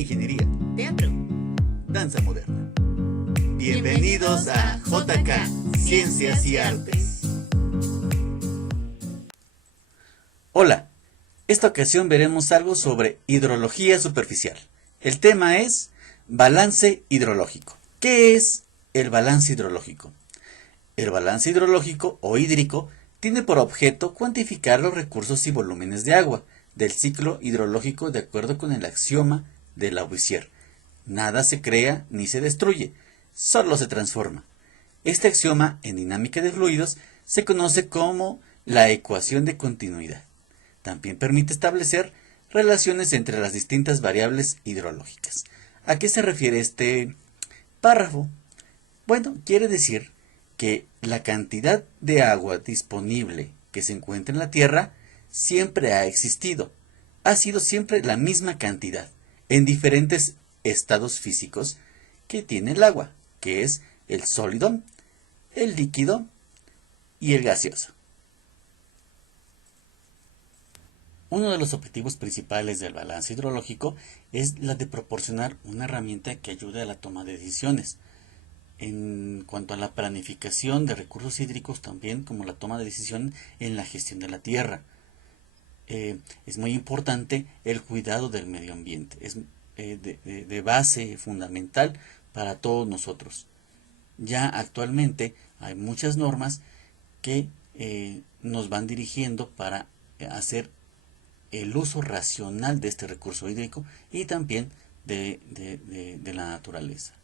ingeniería, teatro, danza moderna. Bienvenidos a JK, Ciencias y Artes. Hola, esta ocasión veremos algo sobre hidrología superficial. El tema es balance hidrológico. ¿Qué es el balance hidrológico? El balance hidrológico o hídrico tiene por objeto cuantificar los recursos y volúmenes de agua del ciclo hidrológico de acuerdo con el axioma de Lavoisier. Nada se crea ni se destruye, solo se transforma. Este axioma en dinámica de fluidos se conoce como la ecuación de continuidad. También permite establecer relaciones entre las distintas variables hidrológicas. ¿A qué se refiere este párrafo? Bueno, quiere decir que la cantidad de agua disponible que se encuentra en la Tierra siempre ha existido. Ha sido siempre la misma cantidad en diferentes estados físicos que tiene el agua, que es el sólido, el líquido y el gaseoso. Uno de los objetivos principales del balance hidrológico es la de proporcionar una herramienta que ayude a la toma de decisiones. En cuanto a la planificación de recursos hídricos, también como la toma de decisión en la gestión de la tierra. Es muy importante el cuidado del medio ambiente. Es de base fundamental para todos nosotros. Ya actualmente hay muchas normas que nos van dirigiendo para hacer el uso racional de este recurso hídrico y también de la naturaleza.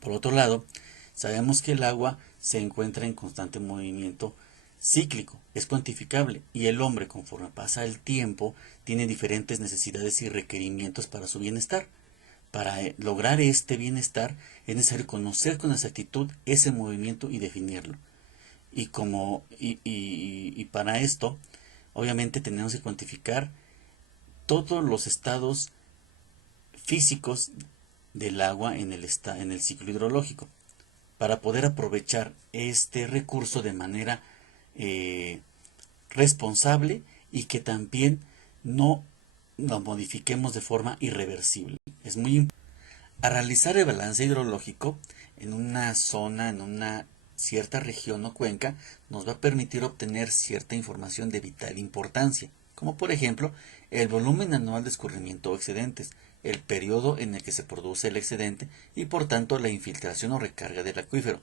Por otro lado, sabemos que el agua se encuentra en constante movimiento cíclico, es cuantificable y el hombre, conforme pasa el tiempo, tiene diferentes necesidades y requerimientos para su bienestar. Para lograr este bienestar es necesario conocer con exactitud ese movimiento y definirlo. Y para esto, obviamente tenemos que cuantificar todos los estados físicos del agua en el ciclo hidrológico para poder aprovechar este recurso de manera responsable y que también no lo modifiquemos de forma irreversible. Es muy importante. A realizar el balance hidrológico en una zona, en una cierta región o cuenca, nos va a permitir obtener cierta información de vital importancia, como por ejemplo el volumen anual de escurrimiento o excedentes, el periodo en el que se produce el excedente y por tanto la infiltración o recarga del acuífero,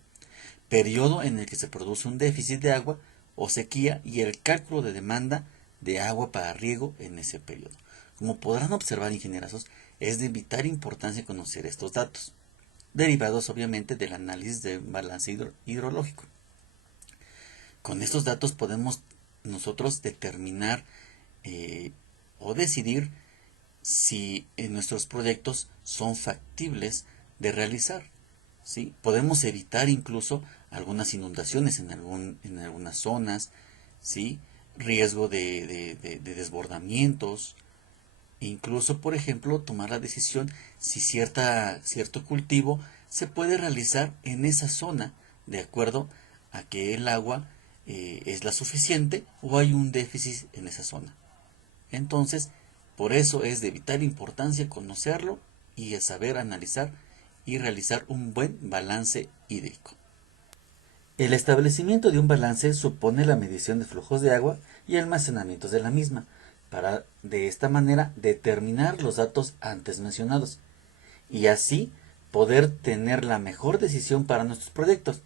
periodo en el que se produce un déficit de agua o sequía y el cálculo de demanda de agua para riego en ese periodo. Como podrán observar, ingenierazos, es de vital importancia conocer estos datos, derivados obviamente del análisis de balance hidrológico. Con estos datos podemos nosotros determinar o decidir si nuestros proyectos son factibles de realizar. ¿Sí? Podemos evitar incluso algunas inundaciones en algunas zonas, ¿sí? Riesgo de desbordamientos, incluso por ejemplo tomar la decisión si cierto cultivo se puede realizar en esa zona de acuerdo a que el agua es la suficiente o hay un déficit en esa zona. Entonces, por eso es de vital importancia conocerlo y saber analizar y realizar un buen balance hídrico. El establecimiento de un balance supone la medición de flujos de agua y almacenamientos de la misma, para de esta manera determinar los datos antes mencionados y así poder tener la mejor decisión para nuestros proyectos.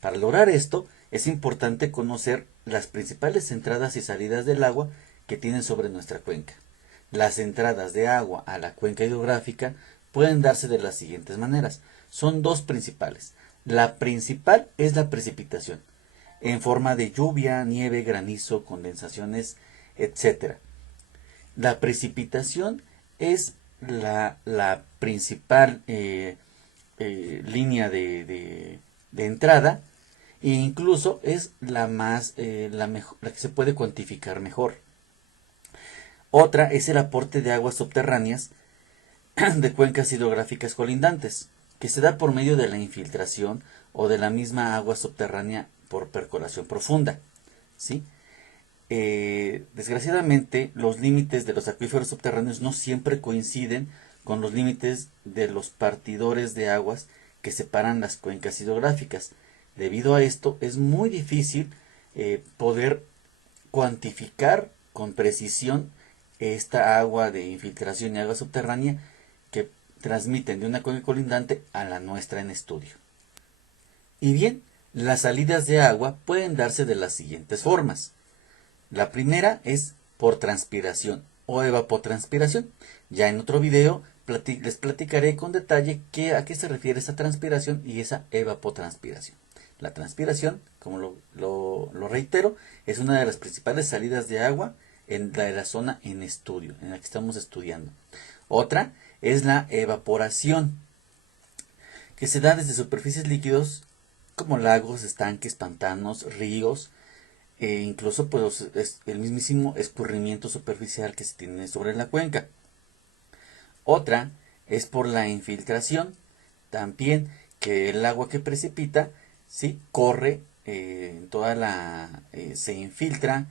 Para lograr esto es importante conocer las principales entradas y salidas del agua que tienen sobre nuestra cuenca. Las entradas de agua a la cuenca hidrográfica pueden darse de las siguientes maneras. Son dos principales. La principal es la precipitación, en forma de lluvia, nieve, granizo, condensaciones, etc. La precipitación es la principal línea de entrada e incluso es la que se puede cuantificar mejor. Otra es el aporte de aguas subterráneas de cuencas hidrográficas colindantes, que se da por medio de la infiltración o de la misma agua subterránea por percolación profunda, ¿sí? desgraciadamente los límites de los acuíferos subterráneos no siempre coinciden con los límites de los partidores de aguas que separan las cuencas hidrográficas. Debido a esto es muy difícil poder cuantificar con precisión esta agua de infiltración y agua subterránea que transmiten de una cuenca colindante a la nuestra en estudio. Y bien, las salidas de agua pueden darse de las siguientes formas. La primera es por transpiración o evapotranspiración. Ya en otro video les platicaré con detalle a qué se refiere esa transpiración y esa evapotranspiración. La transpiración, como lo reitero, es una de las principales salidas de agua en la zona en estudio, en la que estamos estudiando. Otra es la evaporación, que se da desde superficies líquidos como lagos, estanques, pantanos, ríos, e incluso pues, el mismísimo escurrimiento superficial que se tiene sobre la cuenca. Otra es por la infiltración, también que el agua que precipita ¿sí? corre se infiltra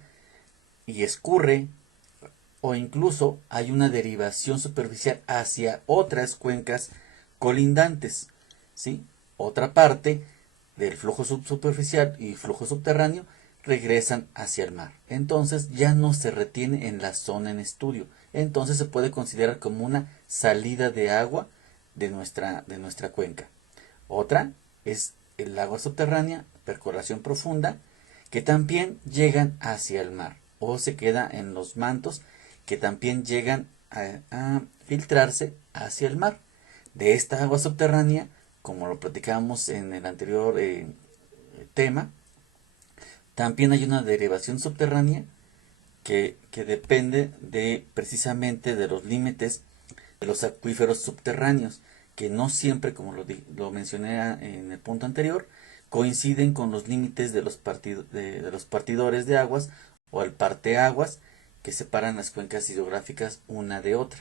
y escurre, o incluso hay una derivación superficial hacia otras cuencas colindantes, ¿sí? Otra parte del flujo superficial y flujo subterráneo regresan hacia el mar. Entonces ya no se retiene en la zona en estudio. Entonces se puede considerar como una salida de agua de nuestra cuenca. Otra es el agua subterránea, percolación profunda, que también llegan hacia el mar o se queda en los mantos que también llegan a filtrarse hacia el mar. De esta agua subterránea, como lo platicábamos en el anterior tema, también hay una derivación subterránea que depende precisamente de los límites de los acuíferos subterráneos, que no siempre, como lo mencioné en el punto anterior, coinciden con los límites de los partidores de aguas o el parteaguas que separan las cuencas hidrográficas una de otra.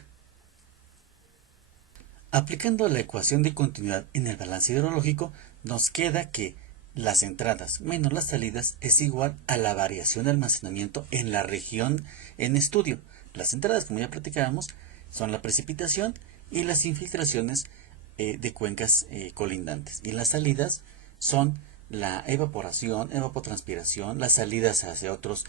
Aplicando la ecuación de continuidad en el balance hidrológico, nos queda que las entradas menos las salidas es igual a la variación de almacenamiento en la región en estudio. Las entradas, como ya platicábamos, son la precipitación y las infiltraciones de cuencas colindantes. Y las salidas son la evaporación, evapotranspiración, las salidas hacia otras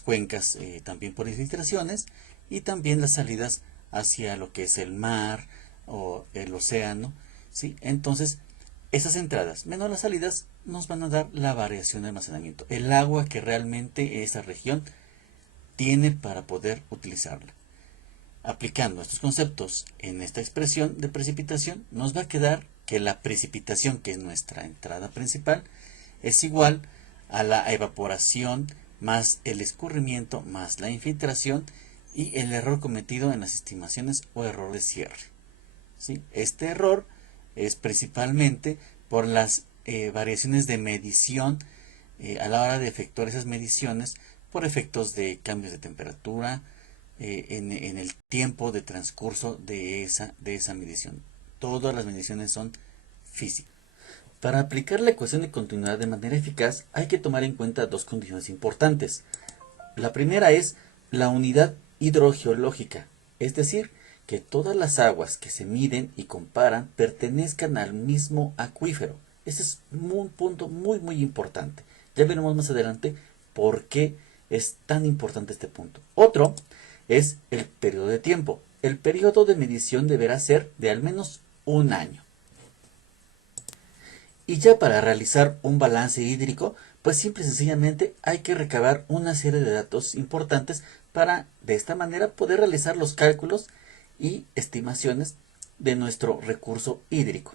cuencas también por infiltraciones, y también las salidas hacia lo que es el mar o el océano, ¿sí? Entonces, esas entradas menos las salidas nos van a dar la variación de almacenamiento, el agua que realmente esa región tiene para poder utilizarla. Aplicando estos conceptos en esta expresión de precipitación, nos va a quedar que la precipitación, que es nuestra entrada principal, es igual a la evaporación más el escurrimiento más la infiltración y el error cometido en las estimaciones o error de cierre. ¿Sí? Este error es principalmente por las variaciones de medición a la hora de efectuar esas mediciones por efectos de cambios de temperatura en el tiempo de transcurso de esa medición. Todas las mediciones son físicas. Para aplicar la ecuación de continuidad de manera eficaz hay que tomar en cuenta dos condiciones importantes. La primera es la unidad hidrogeológica, es decir, que todas las aguas que se miden y comparan pertenezcan al mismo acuífero. Ese es un punto muy importante. Ya veremos más adelante por qué es tan importante este punto. Otro es el periodo de tiempo. El periodo de medición deberá ser de al menos un año. Y ya para realizar un balance hídrico, pues simple y sencillamente hay que recabar una serie de datos importantes para de esta manera poder realizar los cálculos y estimaciones de nuestro recurso hídrico.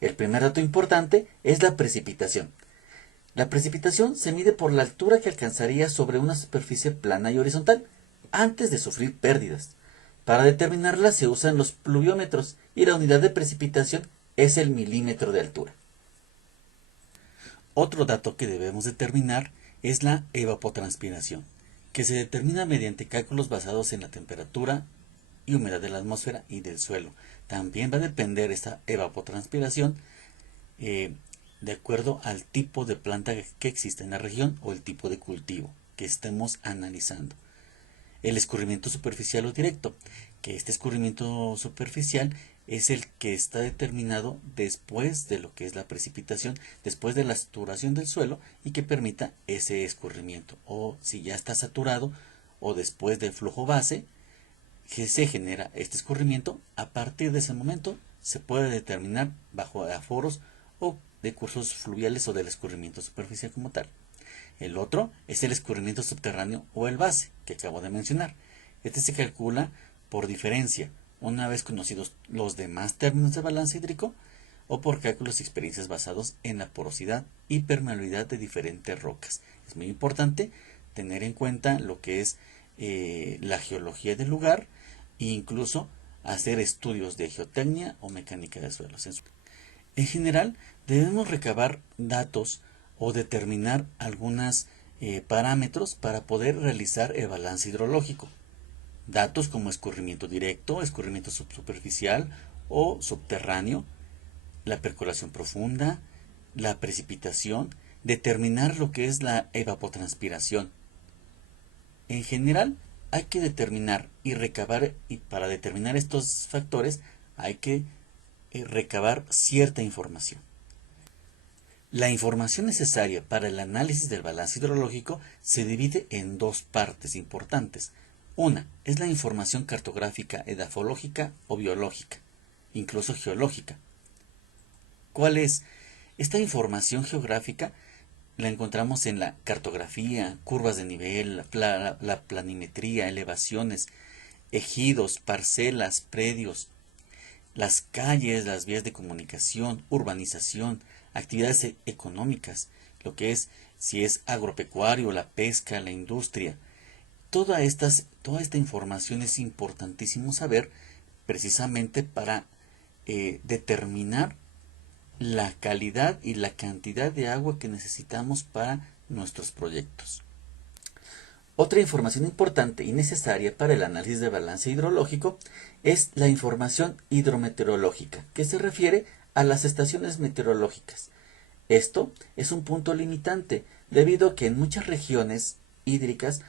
El primer dato importante es la precipitación. La precipitación se mide por la altura que alcanzaría sobre una superficie plana y horizontal antes de sufrir pérdidas. Para determinarla se usan los pluviómetros y la unidad de precipitación es el milímetro de altura. Otro dato que debemos determinar es la evapotranspiración, que se determina mediante cálculos basados en la temperatura y humedad de la atmósfera y del suelo. También va a depender esta evapotranspiración de acuerdo al tipo de planta que existe en la región o el tipo de cultivo que estemos analizando. El escurrimiento superficial o directo, que este escurrimiento superficial es el que está determinado después de lo que es la precipitación, después de la saturación del suelo y que permita ese escurrimiento. O si ya está saturado o después del flujo base, que se genera este escurrimiento, a partir de ese momento se puede determinar bajo aforos o de cursos fluviales o del escurrimiento superficial como tal. El otro es el escurrimiento subterráneo o el base, que acabo de mencionar. Este se calcula por diferencia, una vez conocidos los demás términos de balance hídrico, o por cálculos y experiencias basados en la porosidad y permeabilidad de diferentes rocas. Es muy importante tener en cuenta lo que es la geología del lugar e incluso hacer estudios de geotecnia o mecánica de suelos. En general, debemos recabar datos o determinar algunos parámetros para poder realizar el balance hidrológico. Datos como escurrimiento directo, escurrimiento superficial o subterráneo, la percolación profunda, la precipitación, determinar lo que es la evapotranspiración. En general, hay que determinar y recabar, y para determinar estos factores hay que recabar cierta información. La información necesaria para el análisis del balance hidrológico se divide en dos partes importantes. Una es la información cartográfica, edafológica o biológica, incluso geológica. ¿Cuál es? Esta información geográfica la encontramos en la cartografía, curvas de nivel, la planimetría, elevaciones, ejidos, parcelas, predios, las calles, las vías de comunicación, urbanización, actividades económicas, lo que es, si es agropecuario, la pesca, la industria. Toda esta información es importantísimo saber precisamente para determinar la calidad y la cantidad de agua que necesitamos para nuestros proyectos. Otra información importante y necesaria para el análisis de balance hidrológico es la información hidrometeorológica, que se refiere a las estaciones meteorológicas. Esto es un punto limitante, debido a que en muchas regiones hídricas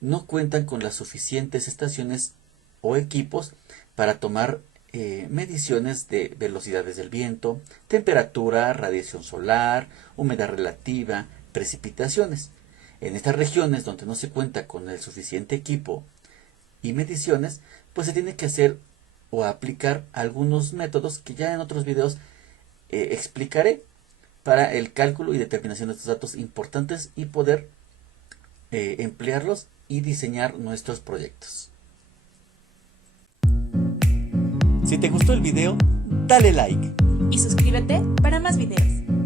no cuentan con las suficientes estaciones o equipos para tomar mediciones de velocidades del viento, temperatura, radiación solar, humedad relativa, precipitaciones. En estas regiones donde no se cuenta con el suficiente equipo y mediciones, pues se tiene que hacer o aplicar algunos métodos que ya en otros videos explicaré para el cálculo y determinación de estos datos importantes y poder emplearlos y diseñar nuestros proyectos. Si te gustó el video, dale like y suscríbete para más videos.